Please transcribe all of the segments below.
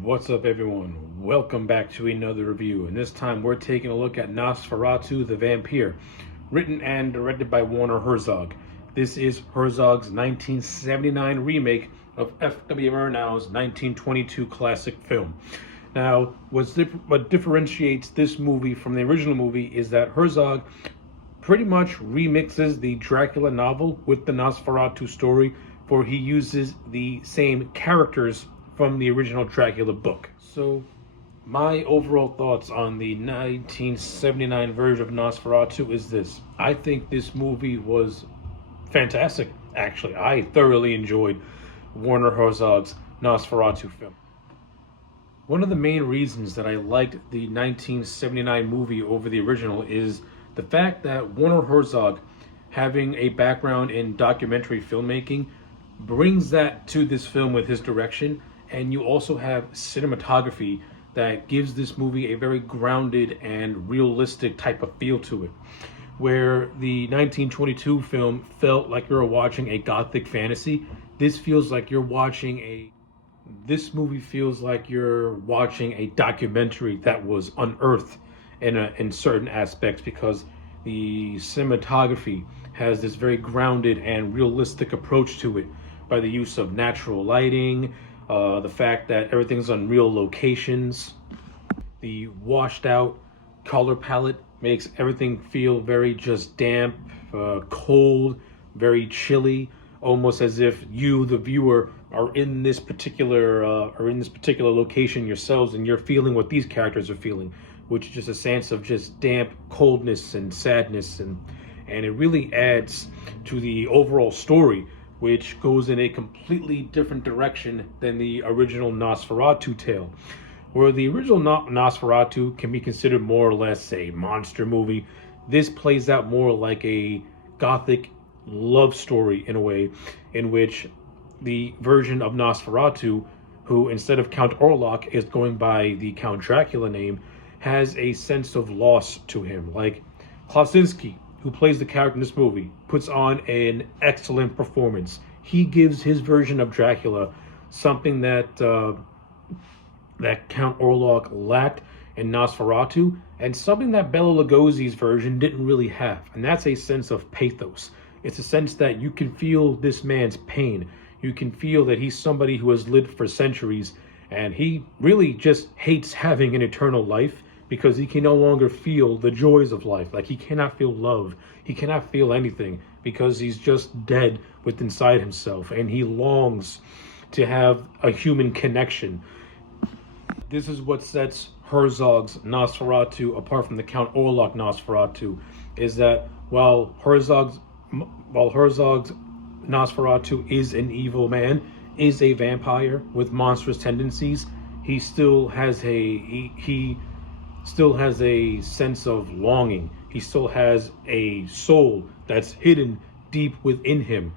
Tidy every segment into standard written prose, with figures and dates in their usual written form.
What's up, everyone? Welcome back to another review, and this time we're taking a look at Nosferatu the Vampyre, written and directed by Werner Herzog. This is Herzog's 1979 remake of F.W. Murnau's 1922 classic film. Now, what differentiates this movie from the original movie is that Herzog pretty much remixes the Dracula novel with the Nosferatu story, for he uses the same characters from the original Dracula book. So, my overall thoughts on the 1979 version of Nosferatu is this. I think this movie was fantastic, actually. I thoroughly enjoyed Werner Herzog's Nosferatu film. One of the main reasons that I liked the 1979 movie over the original is the fact that Werner Herzog, having a background in documentary filmmaking, brings that to this film with his direction, and you also have cinematography that gives this movie a very grounded and realistic type of feel to it. Where the 1922 film felt like you were watching a gothic fantasy, this movie feels like you're watching a documentary that was unearthed in certain aspects, because the cinematography has this very grounded and realistic approach to it by the use of natural lighting, the fact that everything's on real locations. The washed out color palette makes everything feel very just damp, cold, very chilly, almost as if you, the viewer, are in this particular location yourselves, and you're feeling what these characters are feeling, which is just a sense of just damp coldness and sadness, and it really adds to the overall story, which goes in a completely different direction than the original Nosferatu tale. Where the original Nosferatu can be considered more or less a monster movie, this plays out more like a gothic love story in a way, in which the version of Nosferatu, who instead of Count Orlok is going by the Count Dracula name, has a sense of loss to him. Like Klasinski, who plays the character in this movie, puts on an excellent performance. He gives his version of Dracula something that Count Orlok lacked in Nosferatu, and something that Bela Lugosi's version didn't really have, and that's a sense of pathos. It's a sense that you can feel this man's pain. You can feel that he's somebody who has lived for centuries, and he really just hates having an eternal life, because he can no longer feel the joys of life. Like, he cannot feel love. He cannot feel anything, because he's just dead within inside himself, and he longs to have a human connection. This is what sets Herzog's Nosferatu apart from the Count Orlok Nosferatu, is that while Herzog's Nosferatu is an evil man, is a vampire with monstrous tendencies, he still has a sense of longing. He still has a soul that's hidden deep within him.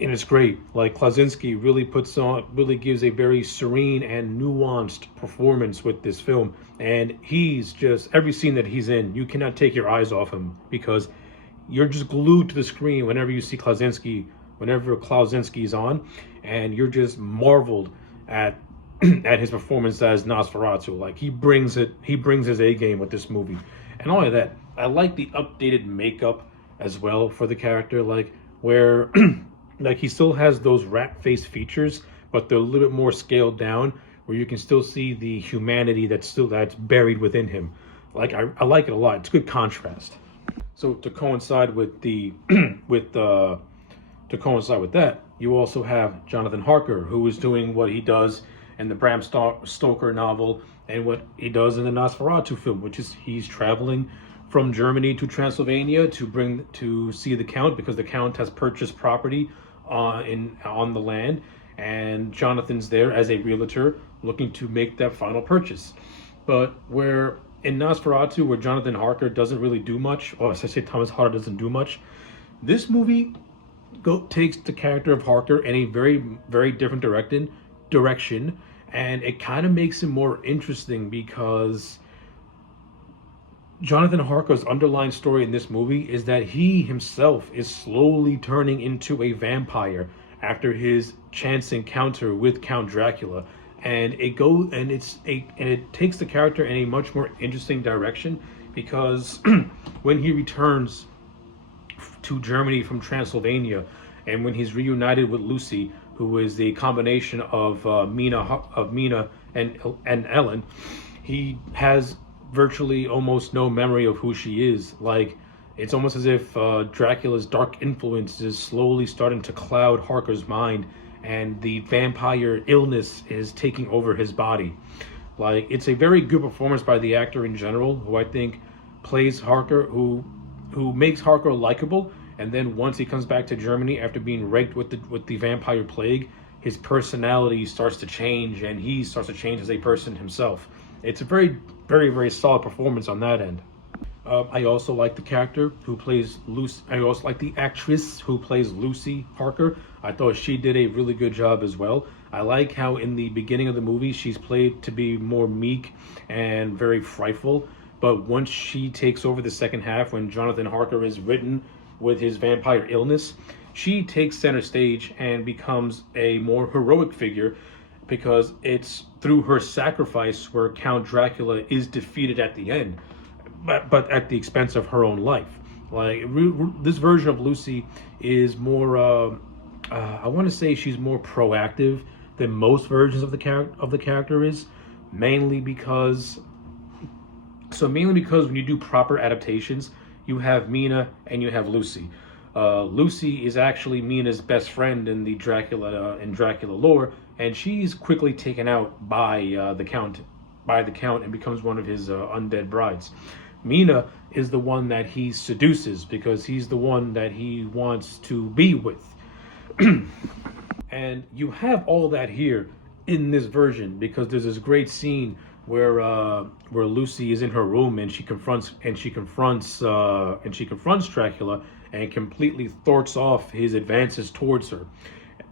And it's great. Like, Klasinski really gives a very serene and nuanced performance with this film. And he's just, every scene that he's in, you cannot take your eyes off him, because you're just glued to the screen whenever you see whenever Klasinski's on, and you're just marveled at his performance as Nosferatu. Like, he brings his A game with this movie. And all of that, I like the updated makeup as well for the character, like, where like, he still has those rat face features, but they're a little bit more scaled down, where you can still see the humanity that's buried within him. Like, I like it a lot. It's good contrast. So to coincide with that, you also have Jonathan Harker, who is doing what he does in the Bram Stoker novel and what he does in the Nosferatu film, which is he's traveling from Germany to Transylvania to see the Count, because the Count has purchased property on the land, and Jonathan's there as a realtor looking to make that final purchase. But where in Nosferatu, where Jonathan Harker doesn't really do much, or as I say, Thomas Harder doesn't do much, this movie takes the character of Harker in a very, very different direction, and it kind of makes him more interesting, because Jonathan Harker's underlying story in this movie is that he himself is slowly turning into a vampire after his chance encounter with Count Dracula, and it takes the character in a much more interesting direction because when he returns to Germany from Transylvania, and when he's reunited with Lucy, who is the combination of Mina and Ellen, he has virtually almost no memory of who she is. Like, it's almost as if Dracula's dark influence is slowly starting to cloud Harker's mind, and the vampire illness is taking over his body. Like, it's a very good performance by the actor in general, who I think plays Harker, who makes Harker likable. And then once he comes back to Germany after being raked with the vampire plague, his personality starts to change, and he starts to change as a person himself. It's a very, very, very solid performance on that end. I also like the character who plays Lucy. I also like the actress who plays Lucy Harker. I thought she did a really good job as well. I like how in the beginning of the movie she's played to be more meek and very frightful. But once she takes over the second half, when Jonathan Harker is written with his vampire illness, she takes center stage and becomes a more heroic figure, because it's through her sacrifice where Count Dracula is defeated at the end, but at the expense of her own life. Like, this version of Lucy is more, I want to say she's more proactive than most versions of the character is, mainly because when you do proper adaptations, you have Mina and you have Lucy. Lucy is actually Mina's best friend in the Dracula lore, and she's quickly taken out by the Count and becomes one of his undead brides. Mina is the one that he seduces because he's the one that he wants to be with. And you have all that here in this version, because there's this great scene where Lucy is in her room and she confronts Dracula and completely thwarts off his advances towards her.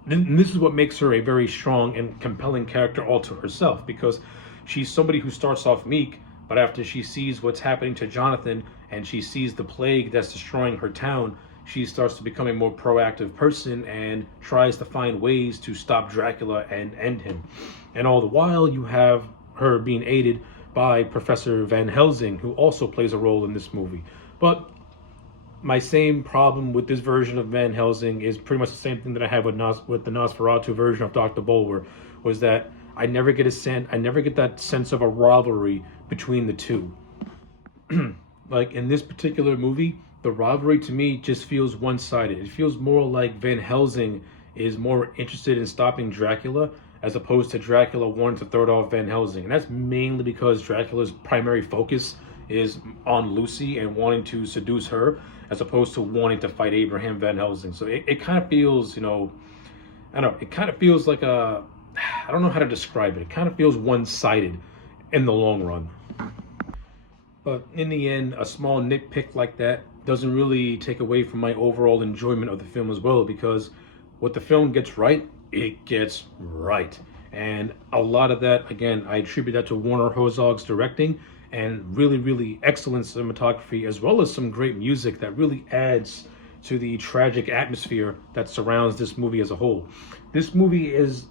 And this is what makes her a very strong and compelling character all to herself, because she's somebody who starts off meek, but after she sees what's happening to Jonathan and she sees the plague that's destroying her town, she starts to become a more proactive person and tries to find ways to stop Dracula and end him. And all the while, you have her being aided by Professor Van Helsing, who also plays a role in this movie. But my same problem with this version of Van Helsing is pretty much the same thing that I have with the Nosferatu version of Dr. Bulwer, was that I never get that sense of a rivalry between the two. Like, in this particular movie, the rivalry to me just feels one-sided. It feels more like Van Helsing is more interested in stopping Dracula, as opposed to Dracula wanting to throw off Van Helsing. And that's mainly because Dracula's primary focus is on Lucy and wanting to seduce her, as opposed to wanting to fight Abraham Van Helsing. So it kind of feels, I don't know, it kind of feels like I don't know how to describe it. It kind of feels one-sided in the long run. But in the end, a small nitpick like that doesn't really take away from my overall enjoyment of the film as well, because what the film gets right, it gets right. And a lot of that, again, I attribute that to Werner Herzog's directing and really, really excellent cinematography, as well as some great music that really adds to the tragic atmosphere that surrounds this movie as a whole. This movie is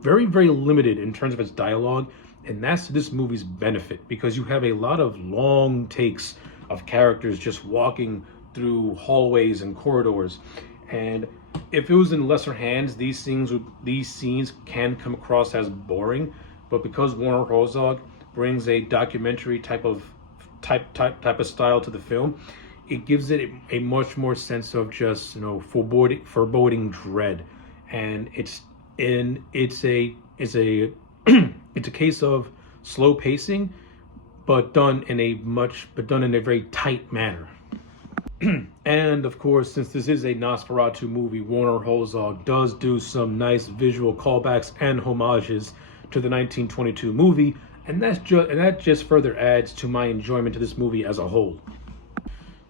very, very limited in terms of its dialogue, and that's to this movie's benefit, because you have a lot of long takes of characters just walking through hallways and corridors. And if it was in lesser hands, these scenes can come across as boring. But because Werner Herzog brings a documentary type of style to the film, it gives it a much more sense of just, foreboding dread. And it's a case of slow pacing, but done in a very tight manner. And of course, since this is a Nosferatu movie, Werner Herzog does do some nice visual callbacks and homages to the 1922 movie, and that just further adds to my enjoyment to this movie as a whole.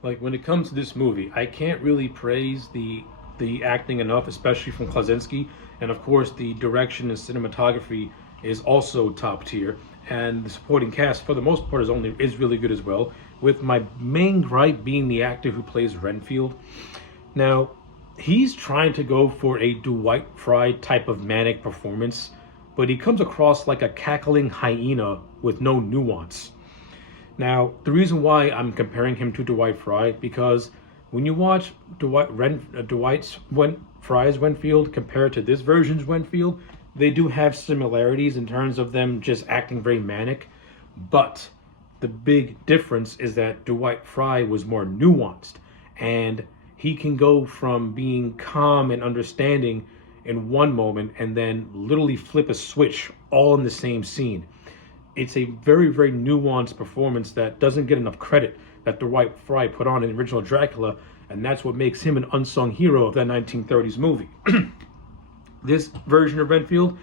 Like, when it comes to this movie, I can't really praise the acting enough, especially from Klasinski, and of course the direction and cinematography is also top tier, and the supporting cast for the most part is really good as well, with my main gripe being the actor who plays Renfield. Now, he's trying to go for a Dwight Frye type of manic performance, but he comes across like a cackling hyena with no nuance. Now, the reason why I'm comparing him to Dwight Fry, because when you watch Fry's Renfield compared to this version's Renfield, they do have similarities in terms of them just acting very manic, but the big difference is that Dwight Fry was more nuanced, and he can go from being calm and understanding in one moment and then literally flip a switch all in the same scene. It's a very, very nuanced performance that doesn't get enough credit that Dwight Fry put on in the original Dracula, and that's what makes him an unsung hero of that 1930s movie. This version of Renfield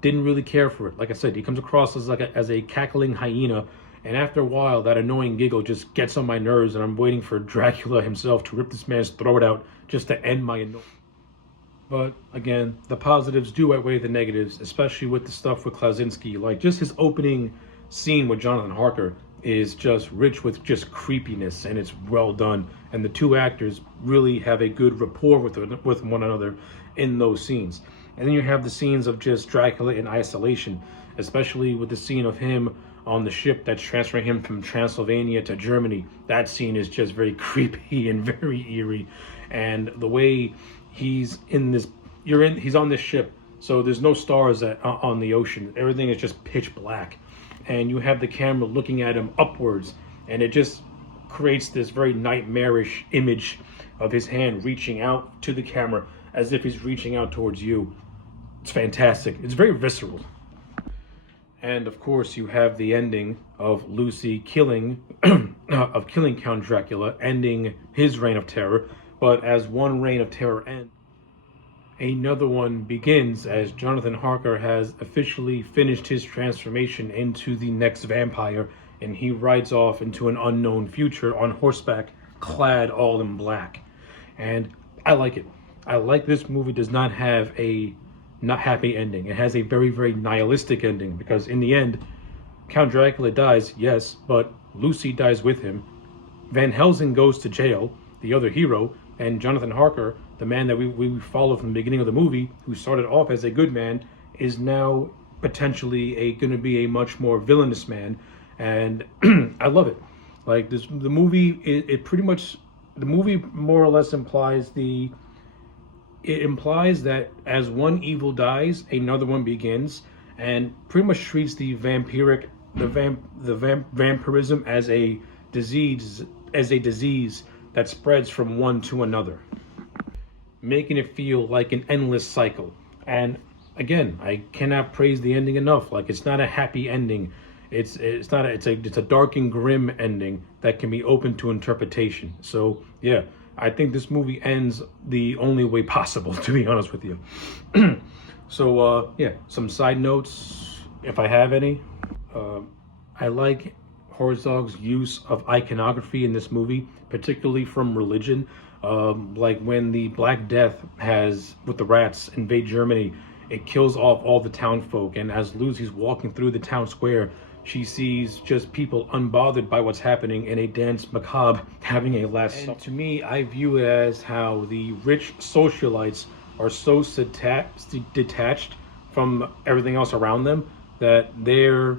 didn't really care for it. Like I said, he comes across as a cackling hyena, and after a while, that annoying giggle just gets on my nerves, and I'm waiting for Dracula himself to rip this man's throat out just to end my annoyance. But again, the positives do outweigh the negatives, especially with the stuff with Klasinski. Like, just his opening scene with Jonathan Harker is just rich with just creepiness, and it's well done. And the two actors really have a good rapport with one another in those scenes. And then you have the scenes of just Dracula in isolation, especially with the scene of him on the ship that's transferring him from Transylvania to Germany. That scene is just very creepy and very eerie. And the way he's on this ship, so there's no stars on the ocean. Everything is just pitch black. And you have the camera looking at him upwards, and it just creates this very nightmarish image of his hand reaching out to the camera as if he's reaching out towards you. It's fantastic. It's very visceral. And of course, you have the ending of Lucy killing Count Dracula, ending his reign of terror. But as one reign of terror ends, another one begins, as Jonathan Harker has officially finished his transformation into the next vampire, and he rides off into an unknown future on horseback, clad all in black. And I like it. I like this movie does not have a not happy ending. It has a very, very nihilistic ending, because in the end, Count Dracula dies, yes, but Lucy dies with him. Van Helsing goes to jail, the other hero, and Jonathan Harker, the man that we follow from the beginning of the movie, who started off as a good man, is now potentially going to be a much more villainous man, and I love it. Like this, the movie more or less implies that as one evil dies, another one begins, and pretty much treats the vampirism as a disease that spreads from one to another, making it feel like an endless cycle. And again, I cannot praise the ending enough. Like, it's not a happy ending. It's a dark and grim ending that can be open to interpretation. So yeah, I think this movie ends the only way possible, to be honest with you. So yeah, some side notes, if I have any. I like Herzog's use of iconography in this movie, particularly from religion. Like when the Black Death with the rats, invade Germany, it kills off all the town folk, and as Lucy's walking through the town square, she sees just people unbothered by what's happening in a dance macabre having a last supper. To me, I view it as how the rich socialites are so detached from everything else around them that their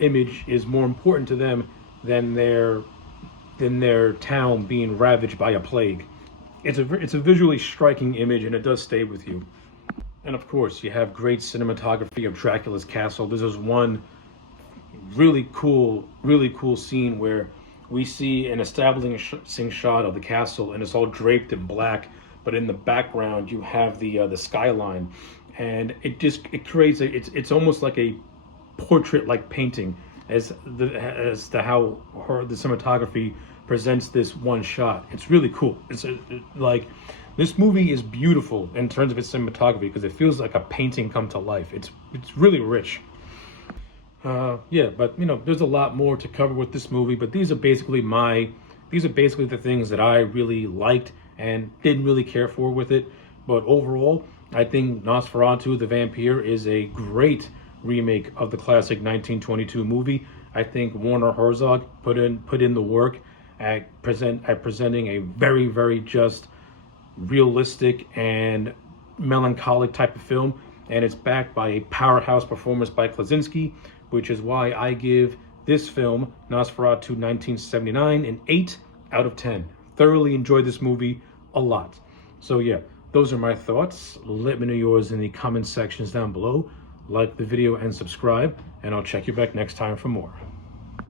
image is more important to them than their town being ravaged by a plague. It's a visually striking image, and it does stay with you. And of course, you have great cinematography of Dracula's castle. This is one really cool scene where we see an establishing shot of the castle, and it's all draped in black, but in the background you have the skyline, and it creates it's almost like a portrait-like painting as to how the cinematography presents this one shot. It's really cool. Like, this movie is beautiful in terms of its cinematography because it feels like a painting come to life. It's really rich. Yeah, but there's a lot more to cover with this movie, but these are basically the things that I really liked and didn't really care for with it. But overall, I think Nosferatu the Vampyre is a great remake of the classic 1922 movie. I think Werner Herzog put in the work at presenting a very, very just realistic and melancholic type of film. and it's backed by a powerhouse performance by Klaczynski, which is why I give this film, Nosferatu 1979, an 8 out of 10. Thoroughly enjoyed this movie a lot. So yeah, those are my thoughts. Let me know yours in the comment sections down below. Like the video and subscribe, and I'll check you back next time for more.